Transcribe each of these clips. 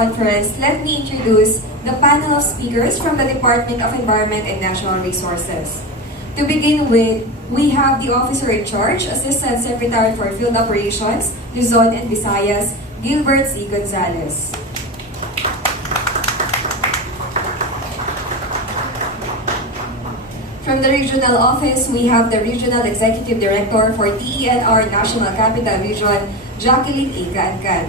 conference, let me introduce the panel of speakers from the Department of Environment and Natural Resources. To begin with, we have the Officer in Charge, Assistant Secretary for Field Operations, Luzon and Visayas, Gilbert C. Gonzalez. From the Regional Office, we have the Regional Executive Director for TENR National Capital Region, Jacqueline A. Cancan.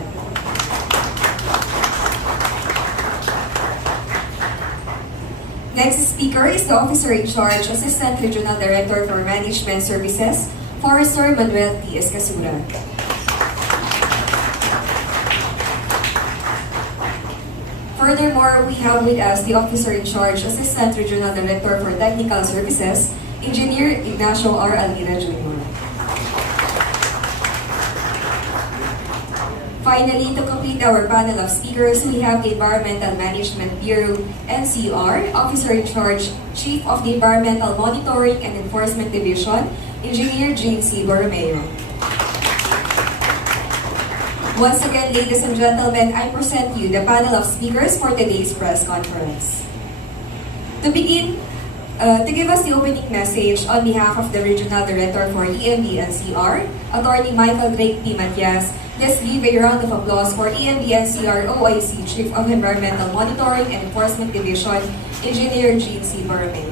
Next speaker is the Officer in Charge, Assistant Regional Director for Management Services, Forester Manuel T. Escasura. Furthermore, we have with us the Officer in Charge, Assistant Regional Director for Technical Services, Engineer Ignacio R. Almira Jr. Finally, to complete our panel of speakers, we have the Environmental Management Bureau, NCR, Officer in Charge, Chief of the Environmental Monitoring and Enforcement Division, Engineer James C. Borromeo. Once again, ladies and gentlemen, I present you the panel of speakers for today's press conference. To begin, to give us the opening message on behalf of the Regional Director for EMB-NCR, Attorney Michael Drake P. Matias, let's give a round of applause for EMB-NCR OIC Chief of Environmental Monitoring and Enforcement Division, Engineer James C. Borromeo.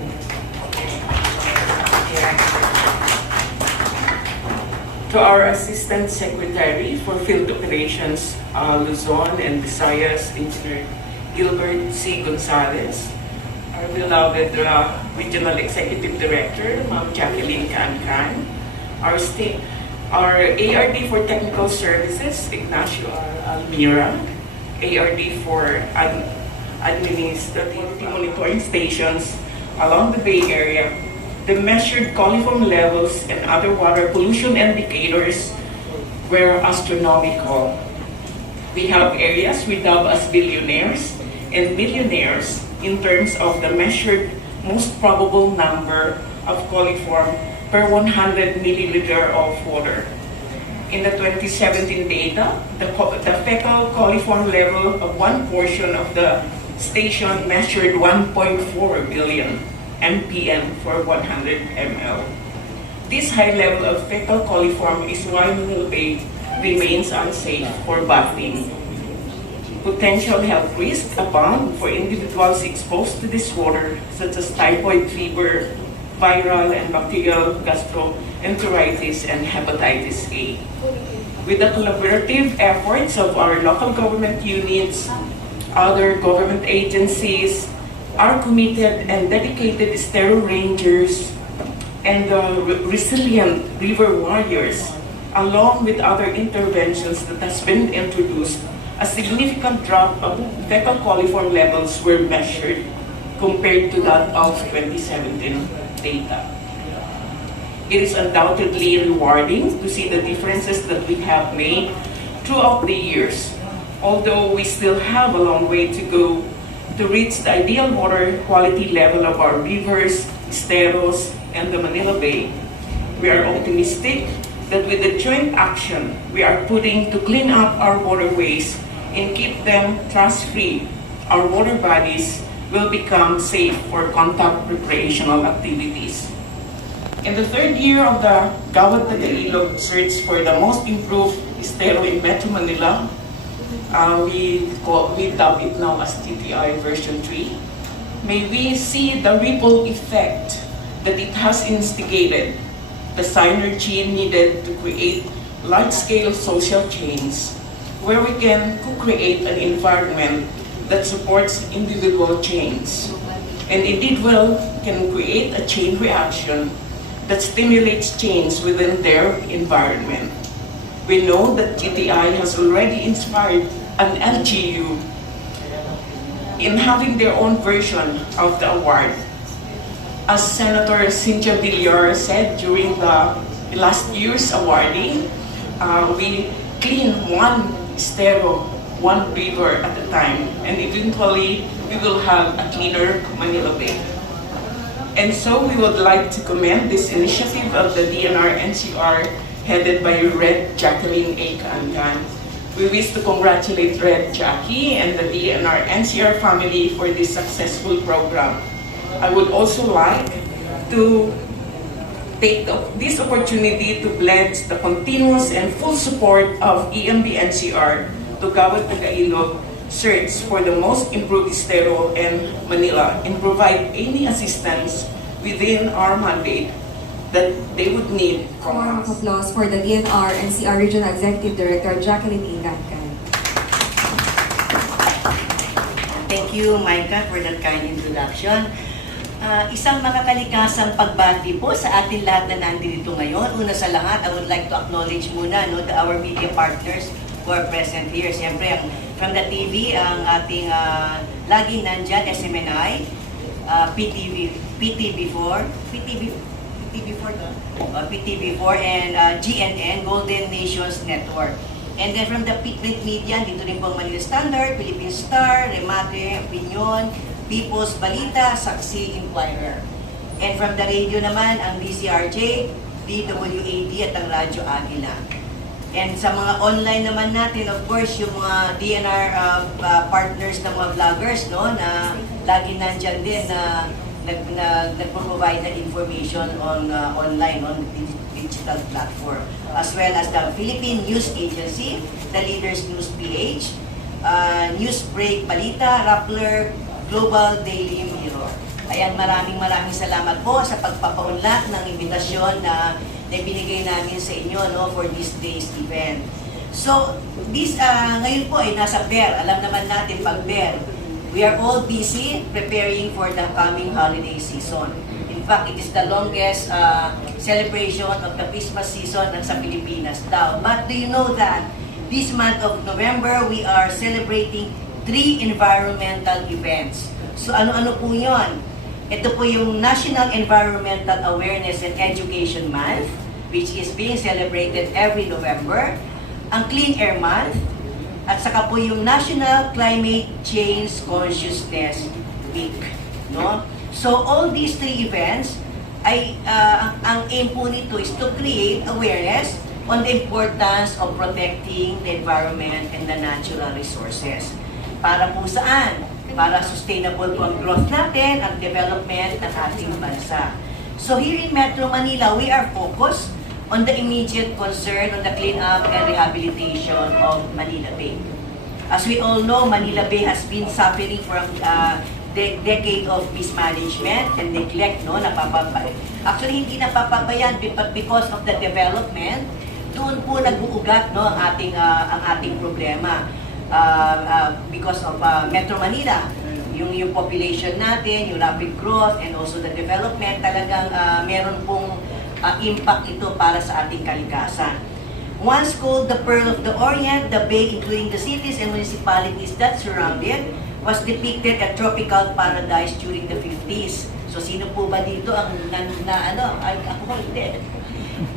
To our Assistant Secretary for Field Operations, Luzon and Visayas, Engineer Gilbert C. Gonzalez, our beloved Regional Executive Director, Ma'am Jacqueline Cancan, our ARD for Technical Services, Ignacio R. Almira, ARD for Administrative Monitoring Stations along the Bay Area. The measured coliform levels and other water pollution indicators were astronomical. We have areas we dub as billionaires and millionaires in terms of the measured most probable number of coliform per 100 milliliter of water. In the 2017 data, the fecal coliform level of one portion of the station measured 1.4 billion mpm for 100 ml. This high level of fecal coliform is why Manila Bay remains unsafe for bathing. Potential health risks abound for individuals exposed to this water, such as typhoid fever, viral and bacterial gastroenteritis, and hepatitis A. With the collaborative efforts of our local government units, other government agencies, our committed and dedicated Estero Rangers, and resilient river warriors, along with other interventions that has been introduced, a significant drop of fecal coliform levels were measured compared to that of 2017 data. It is undoubtedly rewarding to see the differences that we have made throughout the years, although we still have a long way to go to reach the ideal water quality level of our rivers, esteros, and the Manila Bay. We are optimistic that with the joint action we are putting to clean up our waterways and keep them trust-free, our water bodies will become safe for contact recreational activities. In the third year of the Gawad Taga Ilog search for the most improved estero in Metro Manila, we dub it now as TTI version 3. May we see the ripple effect that it has instigated, the synergy needed to create large-scale social change, where we can co-create an environment that supports individual change, and indeed can create a chain reaction that stimulates change within their environment. We know that GTI has already inspired an LGU in having their own version of the award. As Senator Cynthia Villar said during the last year's awarding, we clean one estero, one river at a time, and eventually we will have a cleaner Manila Bay. And so we would like to commend this initiative of the DNR-NCR headed by Red Jacqueline A. Cancan, We wish to congratulate Red Jackie and the DNR NCR family for this successful program. I would also like to take this opportunity to pledge the continuous and full support of EMB NCR to Gawad Taga Ilog search for the most improved Estero and Manila and provide any assistance within our mandate that they would need A from round of us. applause for the DNR NCR Regional Executive Director Jacqueline Ingancan. Thank you, Micah, for that kind introduction. Isang makakalikasang pagbati po sa atin lahat na nandito ngayon. Una sa lahat, I would like to acknowledge muna our media partners who are present here. Siyempre, from the TV, ang ating laging nandyan, SMNI, PTV4, and GNN, Golden Nations Network. And then from the print media, dito rin po ang Manila Standard, Philippine Star, Remate, Opinion, People's Balita, Saksi, Inquirer. And from the radio naman, ang DCRJ, DWAD at ang Radyo Agila. And sa mga online naman natin, of course, yung mga DNR partners ng mga vloggers, no, na lagi nandyan din na nagpo-provide na information on online, on digital platform. As well as the Philippine News Agency, the Leaders News PH, Newsbreak Balita, Rappler, Global Daily Mirror. Ayan, maraming salamat po sa pagpapaunlak ng imbitasyon na binigay namin sa inyo, no, for this day's event. So, ngayon po ay nasa BER. Alam naman natin pag BER, we are all busy preparing for the coming holiday season. In fact, it is the longest celebration of the Christmas season sa Pilipinas daw. But do you know that this month of November, we are celebrating 3 environmental events. So ano-ano po yun? Ito po yung National Environmental Awareness and Education Month, which is being celebrated every November, ang Clean Air Month, at saka po yung National Climate Change Consciousness Week. No? So all these 3 events, ang aim po nito is to create awareness on the importance of protecting the environment and the natural resources. Para po saan? Para sustainable po ang growth natin at development ng ating bansa. So here in Metro Manila, we are focused on the immediate concern on the cleanup and rehabilitation of Manila Bay. As we all know, Manila Bay has been suffering from the decade of mismanagement and neglect, no, napapabay. Actually, hindi napapabayan but because of the development, doon po nag-uugat, no, ang ating problema. Because of Metro Manila, yung population natin, yung rapid growth, and also the development, talagang meron pong impact ito para sa ating kalikasan. Once called the Pearl of the Orient, the bay, including the cities and municipalities that surround it, was depicted a tropical paradise during the 50s. So sino po ba dito ang ako hindi.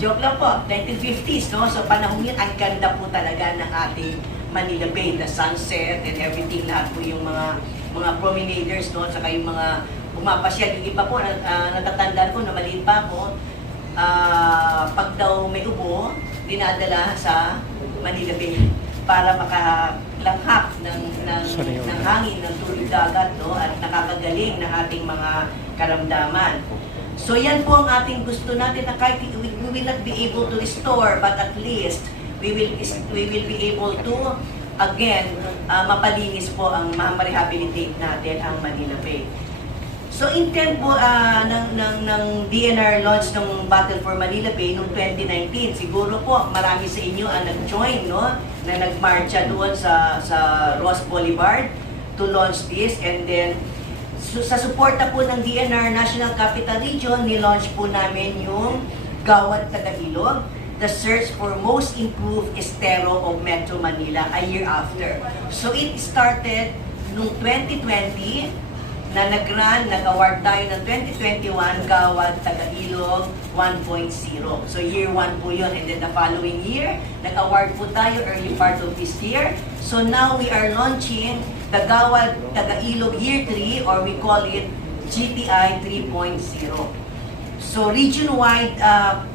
Joke lang po, 1950s, no? So panahon yun, ang ganda po talaga ng ating Manila Bay, the sunset and everything, lahat po yung mga promenaders, no? Saka yung mga pumapasyal. Yung iba po, natatandaan ko na maliit pa ako, pag daw may ubo, dinadala sa Manila Bay para makalanghap ng hangin, ng tubig dagat, no? At nakakagaling ng ating mga karamdaman. So yan po ang ating gusto natin, na kahit we will not be able to restore, but at least we will be able to again mapalinis po ang ma-rehabilitate natin ang Manila Bay. So intent po ng DNR launch ng Battle for Manila Bay noong 2019. Siguro po marami sa inyo ang nag-join, no, na nagmarcha doon sa Ross Boulevard to launch this, and then sa suporta po ng DNR National Capital Region, ni-launch po namin yung Gawad Taga Ilog, the search for most improved Estero of Metro Manila a year after. So it started noong 2020 na nag-award tayo ng 2021 Gawad Taga Ilog 1.0. So year 1 po yun, and then the following year, nag-award po tayo early part of this year. So now we are launching the Gawad Taga Ilog year 3, or we call it GTI 3.0. So region-wide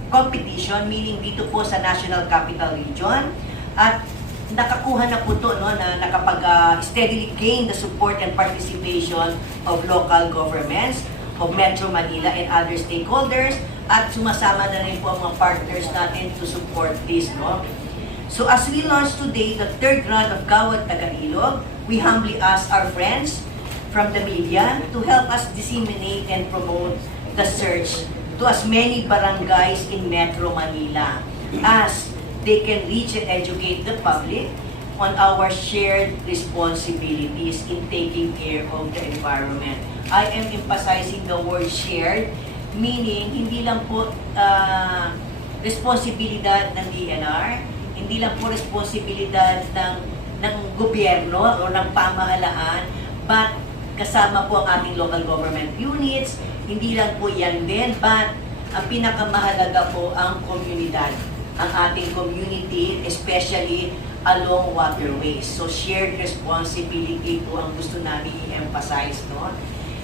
competition, meaning dito po sa National Capital Region. At nakakuha na po to, no, na nakapag steadily gain the support and participation of local governments, of Metro Manila and other stakeholders, at sumasama na rin po ang mga partners natin to support this, no. So as we launch today the third run of Gawad Taga Ilog, we humbly ask our friends from the media to help us disseminate and promote the search to as many barangays in Metro Manila as they can reach and educate the public on our shared responsibilities in taking care of the environment. I am emphasizing the word shared, meaning hindi lang po responsibilidad ng DNR, hindi lang po responsibilidad ng gobyerno o ng pamahalaan, but kasama po ang ating local government units, hindi lang po yan din, but ang pinakamahalaga po ang komunidad, ang ating community, especially along waterways. So shared responsibility po ang gusto namin i-emphasize, no?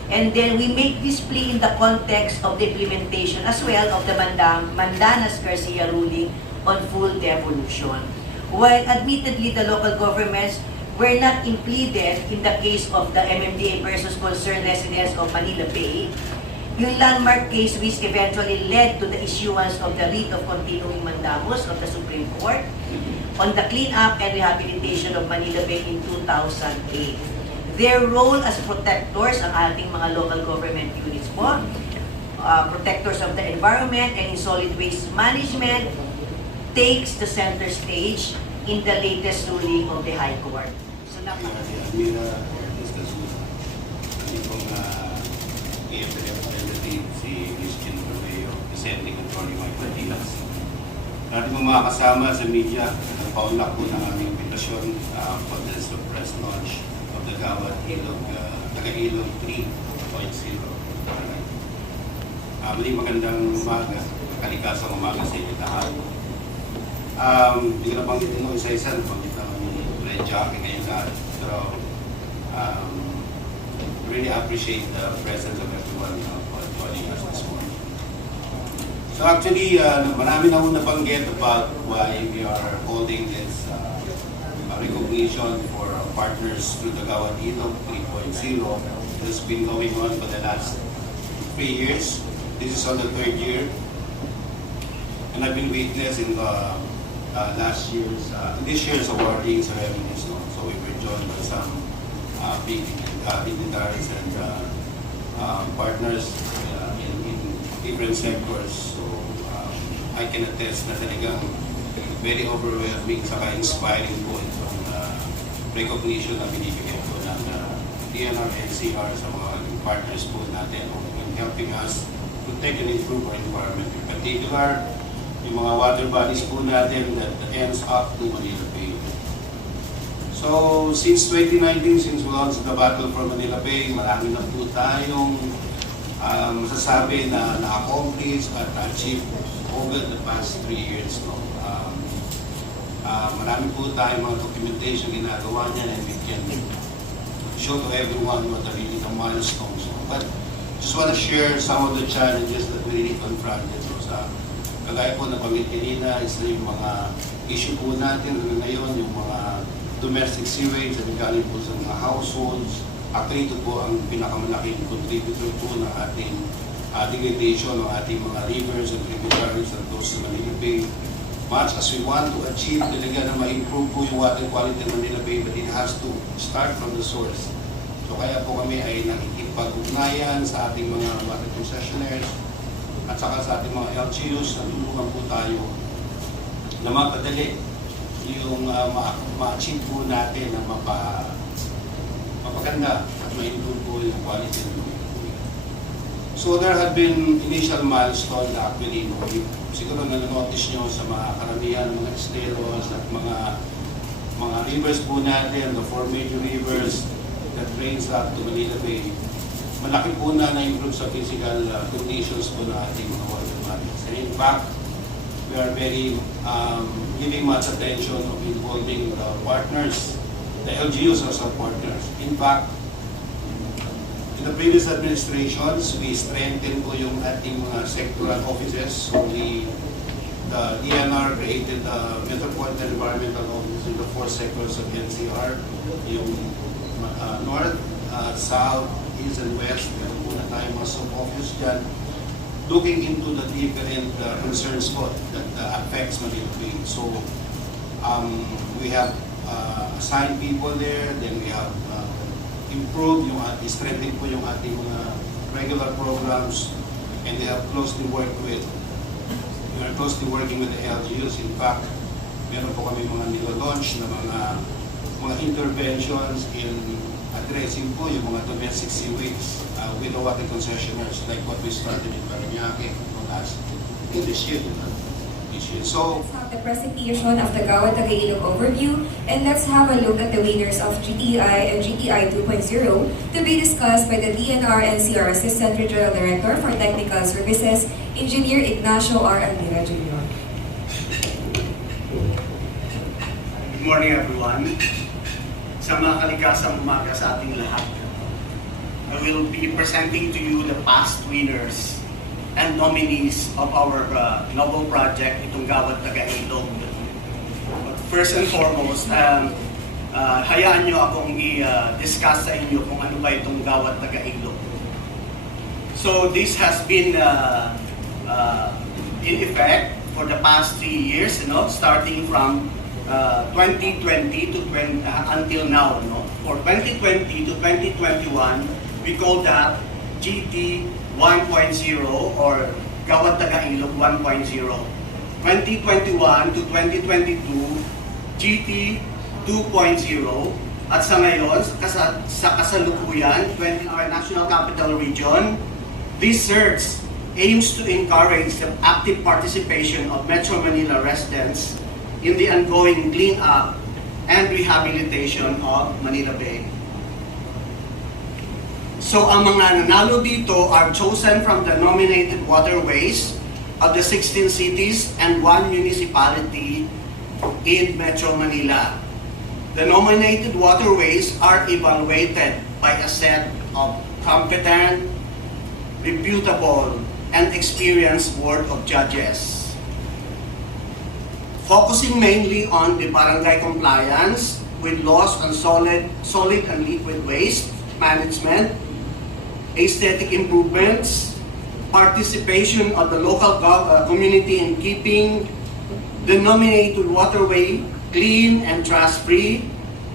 And then we make this plea in the context of the implementation as well of the Mandanas Garcia ruling on full devolution. While admittedly the local governments were not included in the case of the MMDA versus concerned residents of Manila Bay, yung landmark case which eventually led to the issuance of the writ of continuing mandamus of the Supreme Court on the cleanup and rehabilitation of Manila Bay in 2008. Their role as protectors, ang ating mga local government units po, protectors of the environment and in solid waste management, takes the center stage in the latest ruling of the High Court. So, presenting Attorney Mike Matilas. Natin mo mga kasama sa media, nagpaunlak po ng aming invitasyon for this press launch of the Gawad Taga Ilog 3.0. Muli magandang umaga, kalikasang umaga sa inyo lahat. Hindi ko nabanggitin mo isa-isa, nabanggit naman ni Red Jockey ngayon lahat. Pero really appreciate the presence of everyone joining us this morning. So actually, marami na muna nabanggit about why we are holding this recognition for our partners through the Gawad Ilog 3.0. This has been going on for the last 3 years. This is on the 3rd year. And I've been witness in this year's awarding ceremonies. So we were joined by some big dignitaries and partners in different sectors. So I can attest na talagang very overwhelming saka inspiring po itong recognition na binibigyan po ng DNR NCR sa mga partners po natin in helping us protect and improve our environment. In particular, yung mga water bodies po natin that ends up to Manila Bay. So, since 2019, since we launched the Battle for Manila Bay, marami na po tayong masasabi na na-accomplish at na-achieve over the past 3 years. No? Marami po tayong mga documentation ginagawa niyan and we can show to everyone what are really the milestones. But just want to share some of the challenges that we really confronted. So, kagaya po na pamitilina, isa yung mga issue po natin ngayon, yung mga domestic sewage na galing po sa mga households. Actually, ito po ang pinakamalaking contributor po ng ating degradation ng ating mga rivers and tributaries that goes to Manila Bay. Much as we want to achieve talaga na ma-improve po yung water quality ng Manila Bay, but it has to start from the source. So kaya po kami ay nakikipag-ugnayan sa ating mga water concessionaires at saka sa ating mga LGUs na tulungan po tayo na mapadali yung ma-achieve po natin na mapaganda at ma-improve po yung quality ng tubig. So there have been initial milestones actually. No? Siguro na-notice nyo sa mga karamihan, mga Estero at mga rivers po natin, the 4 major rivers that drains up to Manila Bay. Malaki po na na-improve sa physical conditions po ng ating mga water bodies. And in fact, we are very giving much attention of involving the partners, the LGUs as our partners. In fact, in the previous administrations, we strengthened po yung ating mga sectoral offices. So the the DNR created the Metropolitan Environmental Office in the 4 sectors of NCR, yung North, South, East, and West. Meron po na tayong mga sub-office dyan, looking into the different concerns po that affects Manila Bay. So, we have assigned people there, then we have improved yung strengthened po yung ating mga regular programs, and we are closely working with the LGUs. In fact, meron po kami mga nilo-launch na mga interventions in addressing po yung mga domestic seaways with the water concessionaires, like what we started in Paranaque this year. So, Let's have the presentation of the Gawad Taga Ilog overview, and let's have a look at the winners of GTI and GTI 2.0 to be discussed by the DNR NCR Assistant Regional Director for Technical Services, Engineer Ignacio R. Almira Jr. Good morning, everyone. Sa mga kalikasang umaga sa ating lahat, I will be presenting to you the past winners and nominees of our novel project, itong Gawad Taga Ilog. But first and foremost, hayaan nyo akong i-discuss sa inyo kung ano ba itong Gawad Taga Ilog. So this has been in effect for the past 3 years, starting from 2020 to until now. For 2020 to 2021, we call that GT 1.0 or Gawad Taga Ilog 1.0. 2021 to 2022, GT 2.0. At sa ngayon, sa kasalukuyan, our National Capital Region, this surge aims to encourage the active participation of Metro Manila residents in the ongoing clean-up and rehabilitation of Manila Bay. So ang mga nanalo dito are chosen from the nominated waterways of the 16 cities and 1 municipality in Metro Manila. The nominated waterways are evaluated by a set of competent, reputable, and experienced board of judges, focusing mainly on the barangay compliance with laws on solid and liquid waste management, aesthetic improvements, participation of the local community in keeping the nominated waterway clean and trash-free,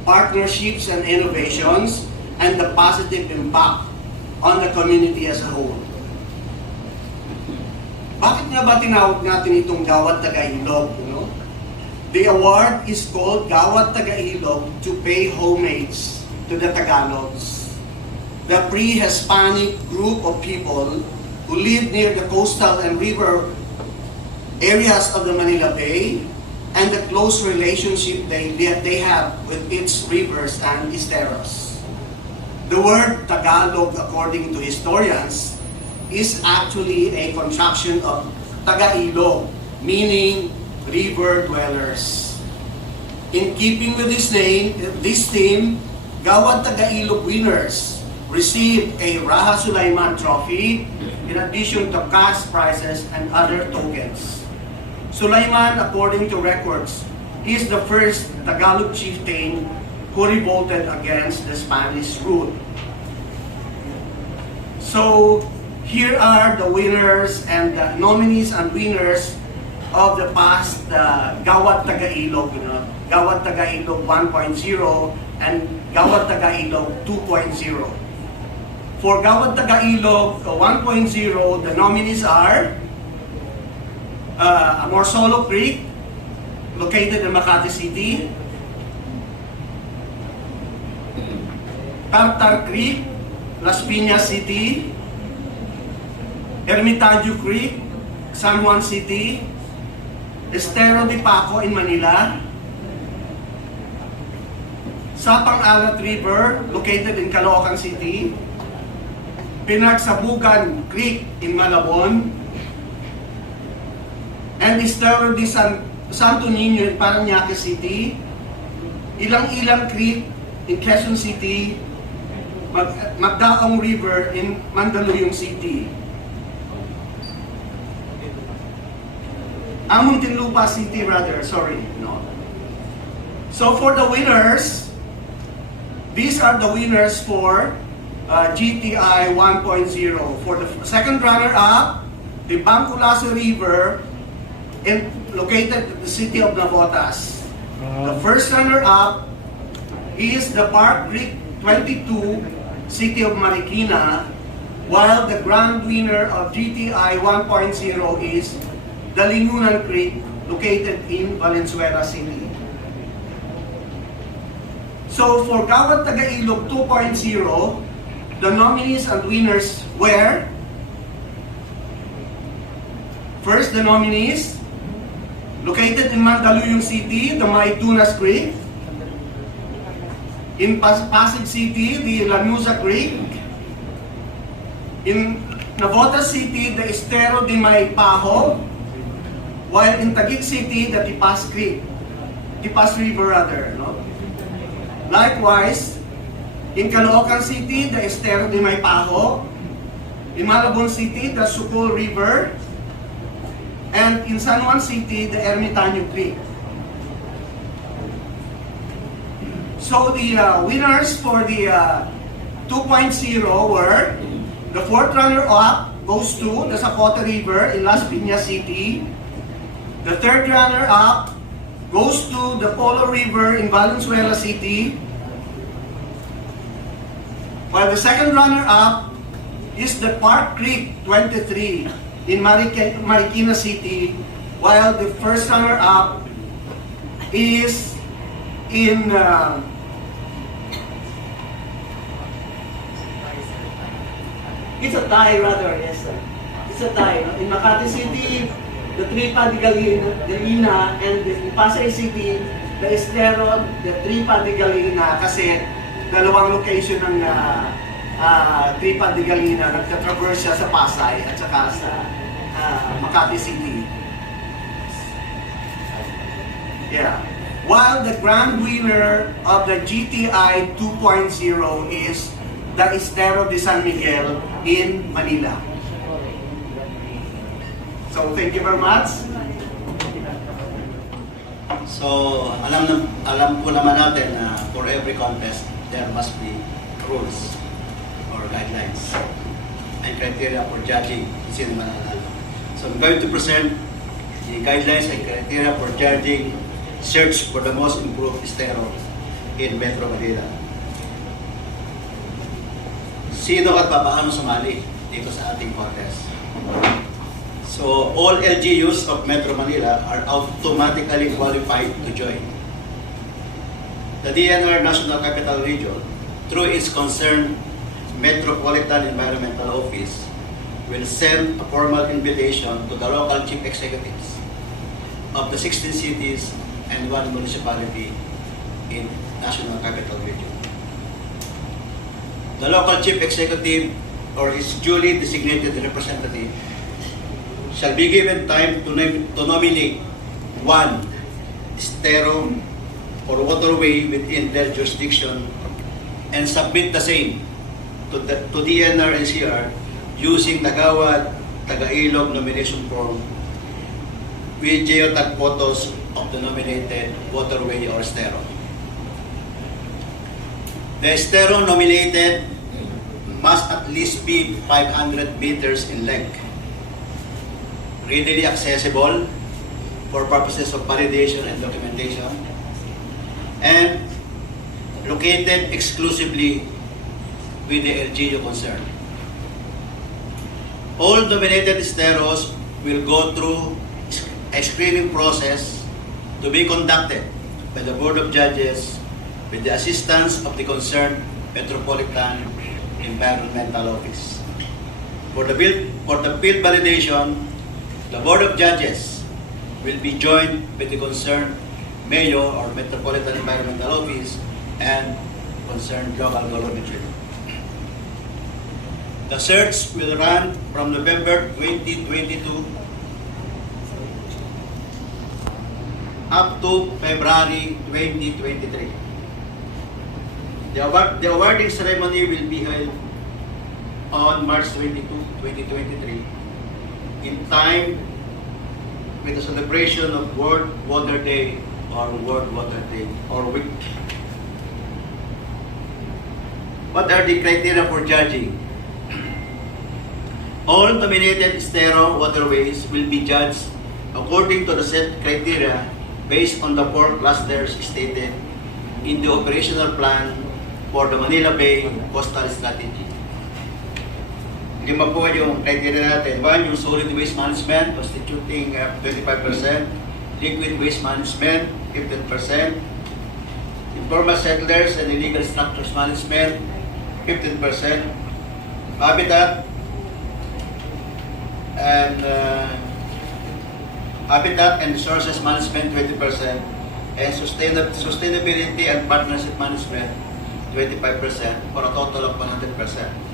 partnerships and innovations, and the positive impact on the community as a whole. Bakit nga ba tinawag natin itong Gawad Taga Ilog? The award is called Gawad Taga Ilog to pay homage to the Tagalogs, the pre-Hispanic group of people who live near the coastal and river areas of the Manila Bay and the close relationship they have with its rivers and esteros. The word Tagalog, according to historians, is actually a contraction of Taga Ilog, meaning river dwellers. In keeping with this theme, Gawad Taga Ilog winners received a Raha Sulaiman trophy in addition to cash prizes and other tokens. Sulaiman, according to records, is the first Tagalog chieftain who revolted against the Spanish rule. So, here are the winners and the nominees and winners of the past Gawad Taga Ilog, Gawad Taga Ilog 1.0 and Gawad Taga Ilog 2.0. For Gawad Taga Ilog 1.0, the nominees are Amorsolo Creek, located in Makati City, Tartar Creek, Las Piñas City, Ermitaño Creek, San Juan City, Estero de Paco in Manila, Sapang Alat River, located in Caloocan City, Pinagsabugan Creek in Malabon, and Estero de Santo Niño in Paranaque City, Ilang-Ilang Creek in Quezon City, Magdaong River in Mandaluyong City. Muntinlupa City rather, sorry. No. So for the winners, these are the winners for GTI 1.0. For the second runner-up, the Bangkulaso River, located in the city of Navotas. The first runner-up is the Park Creek 22, city of Marikina, while the grand winner of GTI 1.0 is the Lingunan Creek, located in Valenzuela City. So for Gawad Taga Ilog 2.0, the nominees and winners were, first, the nominees located in Mandaluyong City, the Maitunas Creek. In Pasig City, the Lanuza Creek. In Navotas City, the Estero de Maypaho. While in Taguig City, the Tipas Creek. Tipas River rather. No? Likewise, in Caloocan City, the Estero de Maypaho. In Malabon City, the Sukol River. And in San Juan City, the Ermitaño Creek. So the winners for the 2.0 were, the fourth runner-up goes to the Zapote River in Las Piñas City. The third runner-up goes to the Polo River in Valenzuela City. While the second runner-up is the Park Creek 23 in Marikina City, while the first runner-up is in it's a tie rather, yes sir. It's a tie. No? In Makati City, the Tripa de Galina, and in Pasay City, the Estero, the Tripa de Galina, kasi dalawang location ng Tripa de Galina, nagtatraverse siya sa Pasay at saka sa Makati City. Yeah. While the grand winner of the GTI 2.0 is the Estero de San Miguel in Manila. So thank you very much. So alam po naman natin na for every contest there must be rules or guidelines and criteria for judging sino mananalo. So I'm going to present the guidelines and criteria for judging search for the most improved estero in Metro Manila. Sino at paano sumali dito sa ating contest? So all LGUs of Metro Manila are automatically qualified to join. The DNR National Capital Region, through its concerned Metropolitan Environmental Office, will send a formal invitation to the local chief executives of the 16 cities and 1 municipality in National Capital Region. The local chief executive or his duly designated representative shall be given time to nominate one estero or waterway within their jurisdiction and submit the same to DNR NCR using the Gawad Taga Ilog nomination form with geotag photos of the nominated waterway or estero. The estero nominated must at least be 500 meters in length, readily accessible for purposes of validation and documentation, and located exclusively with the LGU concerned. All nominated esteros will go through a screening process to be conducted by the Board of Judges with the assistance of the concerned Metropolitan Environmental Office. For the field validation, the Board of Judges will be joined with the concerned Mayor or Metropolitan Environmental Office and concerned local government. The search will run from November 2022 up to February 2023. The awarding ceremony will be held on March 22, 2023 in time with the celebration of World Water Day or World Water Day or Week. What are the criteria for judging? All nominated Estero waterways will be judged according to the set criteria based on the 4 clusters stated in the operational plan for the Manila Bay Coastal Strategy. 5 po yung criteria natin. 1, yung solid waste management constituting 25%, liquid waste management 15%, informal settlers and illegal structures management 15%, habitat and resources management 20%, and sustainability and partnership management 25% for a total of 100%.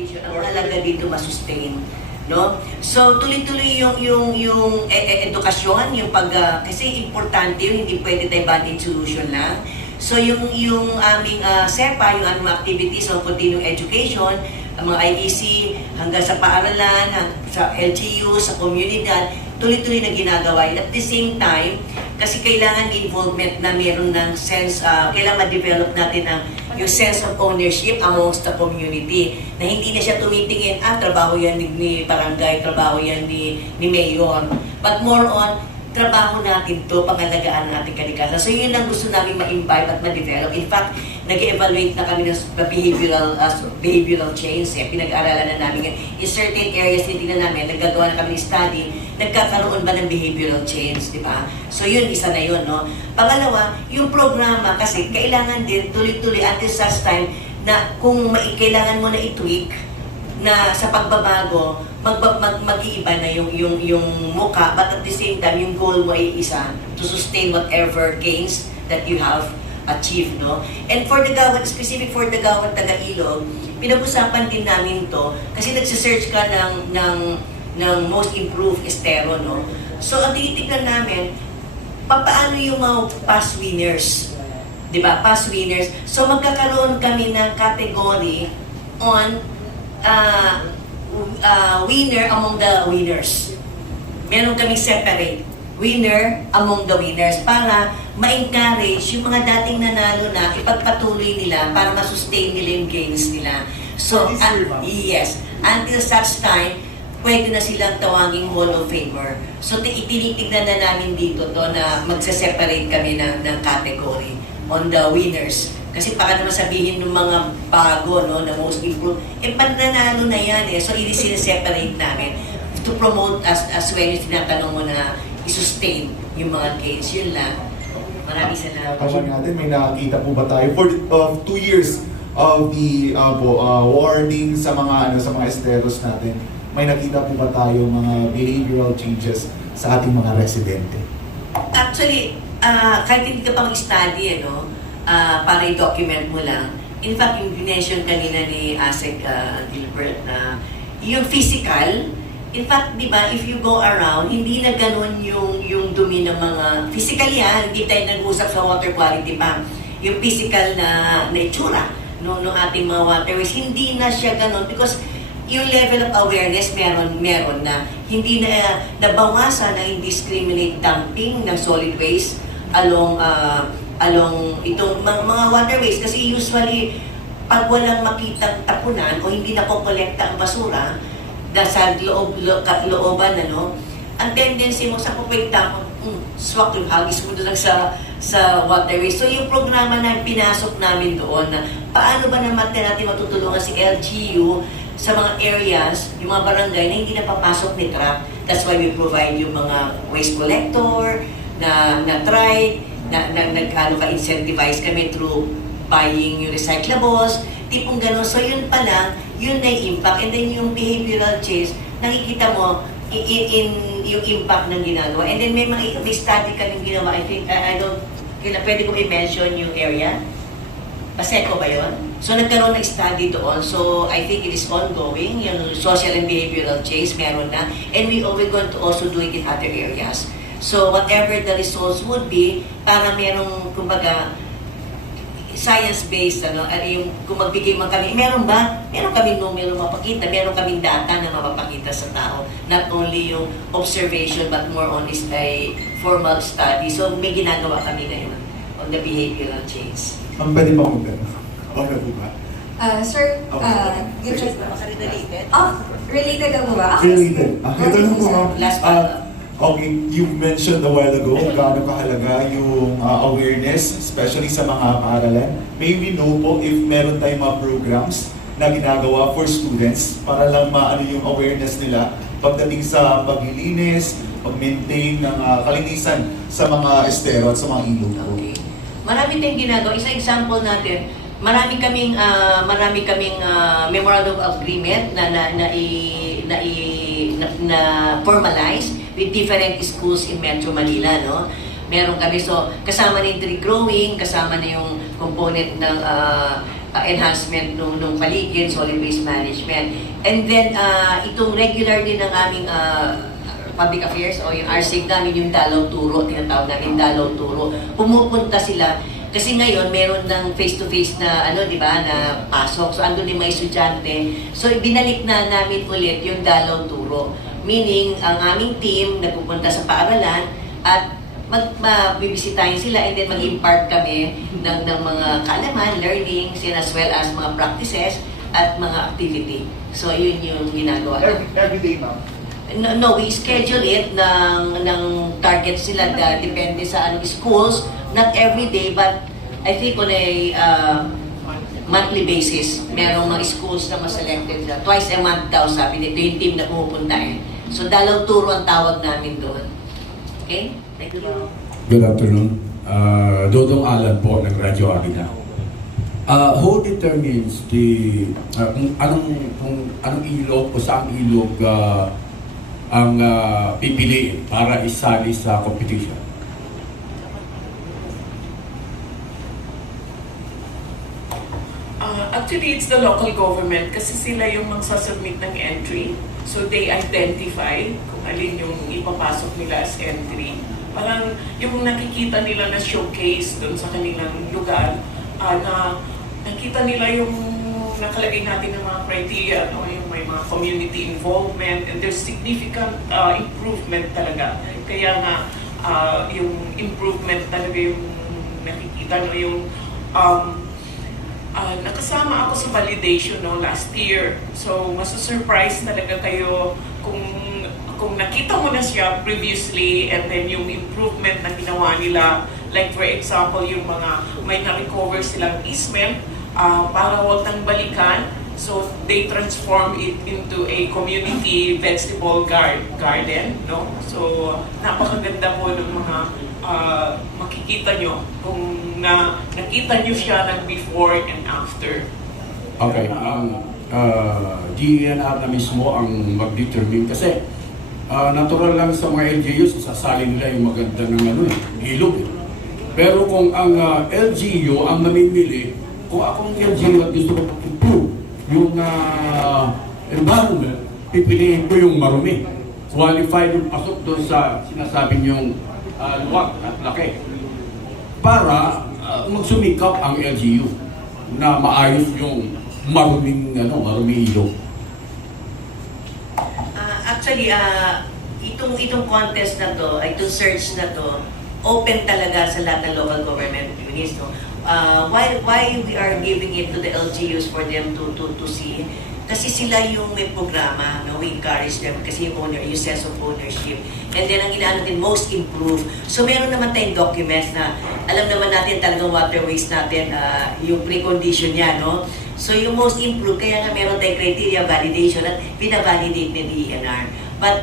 Ang halaga dito masustain, no? So tuloy-tuloy yung edukasyon, yung kasi importante yun, hindi pwede tayo banding solution lang. So yung aming SEPA, yung aming activities of continuing education, ang mga IEC hanggang sa paaralan, sa LGU, sa komunidad, tuloy-tuloy na ginagawa. At the same time, kasi kailangan involvement na meron ng sense, kailangan ma-develop natin yung sense of ownership amongst the community. Na hindi na siya tumitingin, trabaho yan ni barangay, trabaho yan ni mayor. But more on, trabaho natin to, pangalagaan natin kalikasan. So yun ang gusto namin ma-imbibe at ma-develop. In fact, nag-evaluate na kami ng behavioral change. Pinag-aaralan na namin. In certain areas, titignan namin, naggagawa na kami ng study, nagkakaroon ba ng behavioral change, di ba? So yun, isa na yun, no? Pangalawa, yung programa, kasi kailangan din tuloy-tuloy until such time na kung kailangan mo na i-tweak, na sa pagbabago, mag-iiba na yung muka, but at the same time, yung goal mo ay isa, to sustain whatever gains that you have achieved, no? And for the Gawad, specific for the Gawad Taga Ilog, pinag-usapan din namin to, kasi nagsisearch ka ng most improved Estero, no? So, ang tinitignan namin, paano yung mga past winners? Diba? Past winners. So, magkakaroon kami ng category on winner among the winners. Meron kami separate winner among the winners para ma-encourage yung mga dating nanalo na ipagpatuloy nila para ma-sustain nila yung gains nila. So, yes, until such time, pwede na silang tawaging Hall of Famer. So, itinitignan na namin dito to na magse-separate kami ng category on the winners. Kasi baka naman sabihin ng mga bago, no, na most improved, pananalo na yan eh. So, i-separate namin to promote as well yung tinatanong mo na i-sustain yung mga gains. Yun lang. Maraming salamat. Kasya natin, may nakakita po ba tayo for 2 years of the warning sa mga esteros natin? May nakita po ba tayo mga behavioral changes sa ating mga residente? Actually, kahit hindi ka pang study, para i-document mo lang. In fact, yung mention kanina ni Asek Gilbert na yung physical, in fact, di ba, if you go around, hindi na ganun yung dumi ng mga, physically hindi tayo nag-usap sa water quality pa. Yung physical na itsura no ating mga waterways, hindi na siya ganun because yung level of awareness meron na. Hindi na nabawasan ng indiscriminate dumping ng solid waste along itong mga waterways kasi usually pag walang makitang tapunan o hindi na kolekta ang basura sa looban, ang tendency mo sa pupwekta mo, swak yung hagis mo lang sa waterways. So yung programa na pinasok namin doon na paano ba naman natin matutulungan si LGU sa mga areas, yung mga barangay na hindi na papasok ni truck. That's why we provide yung mga waste collector na try nag-incentivize kami through buying yung recyclables, tipong gano'n. So yun pa lang, yun na yung impact. And then yung behavioral change, nakikita mo in yung impact ng ginagawa. And then may study kaming ginawa. I think, pwede ko i-mention yung area. Paseco ba yun? So nagkaroon ng study doon. So I think it is ongoing. Yung social and behavioral change, meron na. And we're going to also do it in other areas. So whatever the results would be, para merong, kumbaga, science-based, yung kung magbigay man kami, meron ba? Meron kami numero mapakita, meron kaming data na mapapakita sa tao. Not only yung observation, but more on is a formal study. So may ginagawa kami ngayon on the behavioral change. Ang pwede pa mong gano'n. Okay po ba? Sir, give us... Related? Related na po ba? Okay, Related. sige. Ito lang po, Sir. ma'am. Last Okay, you mentioned a while ago gaano kahalaga yung awareness, especially sa mga paaralan. May we know po if meron tayong mga programs na ginagawa for students para lang maano yung awareness nila pagdating sa paglilinis, pag-maintain ng kalinisan sa mga estero at sa mga ilog po. Okay. Marami tayong ginagawa. Isang example natin, marami kaming memorandum of agreement na formalize with different schools in Metro Manila, no? Meron kami, so kasama na yung tree growing, kasama na yung component ng enhancement ng paligid, solid waste management. And then, itong regular din ng aming public affairs o yung RSIG namin, yung dalaw turo, tinatawag namin dalaw turo. Pumupunta sila kasi ngayon meron ng face-to-face na di ba, na pasok. So andun yung mga estudyante. So binalik na namin ulit yung dalaw turo. Meaning, ang aming team nagpupunta sa paaralan at magbibisitahin sila and then mag-impart kami ng mga kaalaman, learnings, and as well as mga practices at mga activity. So yun yung ginagawa. Every day, ma'am. No, we schedule it ng target sila na depende sa schools, not every day, but I think on a monthly basis. Merong mga schools na maselected sila. Twice a month daw, sabi nito, yung team na pumupunta eh. So, dalaw turo ang tawag namin doon. Okay? Thank you. Good afternoon. Dodong Alan po ng Radyo Agina. Who determines kung anong ilog o saang ilog ang pipiliin para isali sa competition? Actually, it's the local government kasi sila yung magsasubmit ng entry. So they identify kung alin yung ipapasok nila as entry. Parang yung nakikita nila na showcase doon sa kanilang lugar, na nakita nila yung nakalagay natin ng mga criteria, no? Yung may mga community involvement, and there's significant improvement talaga. Kaya nga, yung improvement talaga yung nakikita, no? Yung nakasama ako sa validation last year. So, masusurprise talaga kayo kung nakita mo na siya previously and then yung improvement na ginawa nila. Like for example, yung mga may na-recover silang easement para wag nang balikan. So, they transform it into a community vegetable garden, no? So, napakaganda po ng mga makikita nyo kung nakita nyo siya ng before and after. Okay, ang DENR na mismo ang mag-determine kasi natural lang sa mga LGUs, sasali nila yung maganda ng ilog eh. Pero kung ang LGU ang mamimili, kung akong LGU at gusto ko improve yung environment, pipiliin ko yung marumi. Qualified yung pasok doon sa sinasabi niyong luwag at laki. Para magsumikap ang LGU na maayos yung maruming ilog. Actually, itong contest na to, itong search na to, open talaga sa lahat ng local government units. No? Why we are giving it to the LGUs for them to see? Kasi sila yung may programa, no? We encourage them kasi yung sense of ownership. And then ang inaano din, most improved. So meron naman tayong documents na alam naman natin talagang waterways natin, yung precondition niya, no? So yung most improved, kaya nga meron tayong criteria validation at pinavalidate ng DENR. But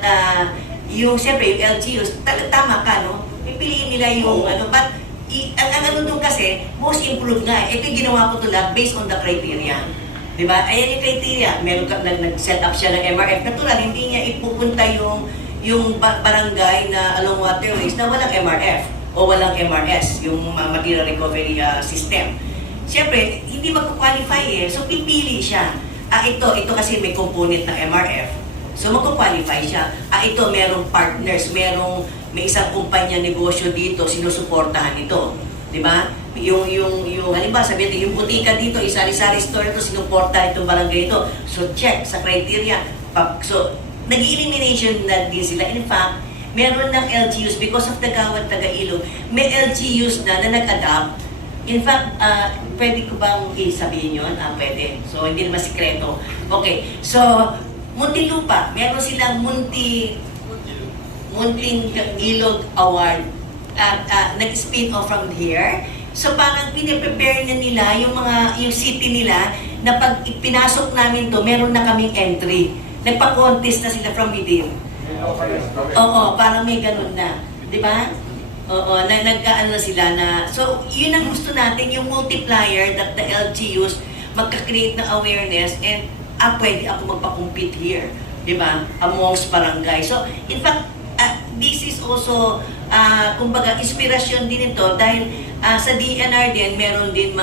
siyempre yung LGUs, tama ka, no? Pipiliin nila yung but ang ano doon kasi, most improved nga. Ito yung ginawa ko to lahat based on the criteria. Diba? Ayan yung criteria. Meron ka nag-set up siya ng MRF. Natural, hindi niya ipupunta yung barangay na along waterways na walang MRF o walang MRS, yung material recovery system. Siyempre, hindi magkukwalify eh. So, pipili siya. Ito kasi may component ng MRF. So, magkukwalify siya. Ito, merong partners, may isang kumpanya negosyo dito, sinusuportahan ito. Diba? yung halimbawa sabihin natin, yung butika dito, isari-sari store ito, sinuporta itong barangay ito. So check sa criteria. So nag-elimination na din sila. In fact, meron ng LGUs because of the Gawad Taga Ilog, may LGUs na nag-adapt. In fact, pwede ko bang sabihin yun? Pwede. So hindi naman sikreto. Okay. So, Muntinlupa, meron silang Munting Ilog Award. Nag-spin off from here. So parang piniprepare na nila yung city nila na pag pinasok namin to, meron na kaming entry. Nagpa-contest na sila from within. Oo, parang may ganun na. Di ba? Oo, nagkaan na sila na. So, yun ang gusto natin, yung multiplier that the LGUs magka-create ng awareness and pwede ako magpa-compete here. Di ba? Amongst barangay. So, in fact, this is also kumbaga inspirasyon din ito dahil sa DNR din meron din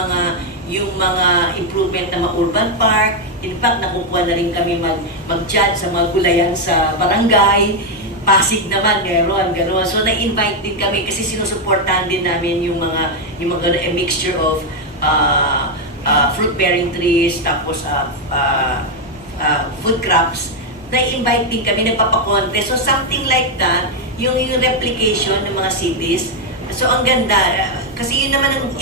yung mga improvement na mga urban park. In fact, nakukuha na rin kami mag-judge sa mga gulayan sa barangay. Pasig naman meron, gano'n. So na-invite din kami kasi sinusuportahan din namin yung mga a mixture of fruit-bearing trees tapos food crops. Na-invite din kami, nagpapakontest. So something like that, yung replication ng mga cities. So ang ganda, kasi yun naman ang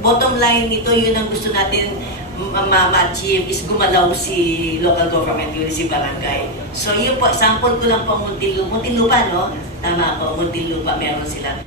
bottom line nito, yun ang gusto natin ma-achieve is gumalaw si local government, yun si barangay. So yun po, sample ko lang po Muntinlupa, no? Tama po, Muntinlupa, meron sila.